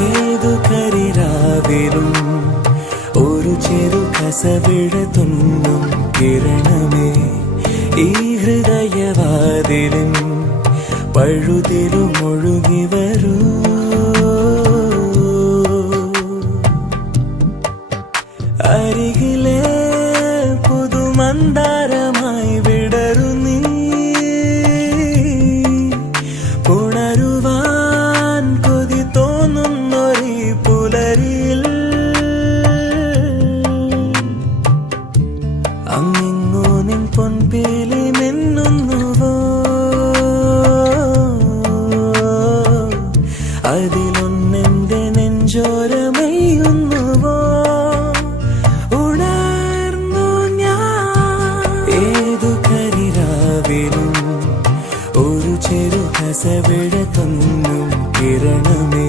ഏതു കരിരാവിലും ഒരു ചെറു കസവിട തുന്നും കിരണമേ ഈ ഹൃദയവാതിലിൻ പഴുതിലും ഒഴുകി വരൂ. അരികിലെ പുതുമന്ദാരമായി വിടരു നീ, ഉണരുവാൻ കൊതി തോന്നുന്നൊരീ പുലരിയിൽ. അങ്ങിങ്ങോ നിൻ പൊൻപേലി മിന്നുന്നുവോ, അതിലൊന്നെന്റെ നെഞ്ചോര